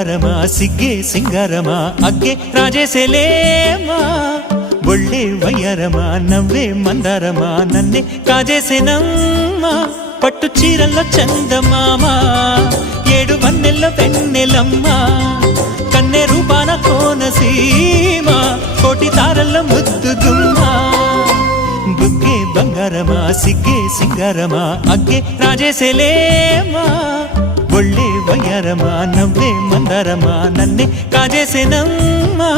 రమా సిగ్గే సింగారమా అగ్గే రాజేసేలేమా ఒళ్ళే వయ్యారమా నవ్వే మందారమా నన్నే కాజేసేనమ్మా పట్టు చీరల్లో చందమామా ఏడు వన్నెల్లో వెన్నెలమ్మా కన్నె రూపాన కోనసీమా కోటి తారల్లో ముద్దుగుమ్మా బుగ్గే బంగారమా సిగ్గే సింగారమా అగ్గే రాజేసేలేమా ఒళ్ళే వయ్యారమా నవ్వే మందారమా నన్నే కాజేసేనమ్మా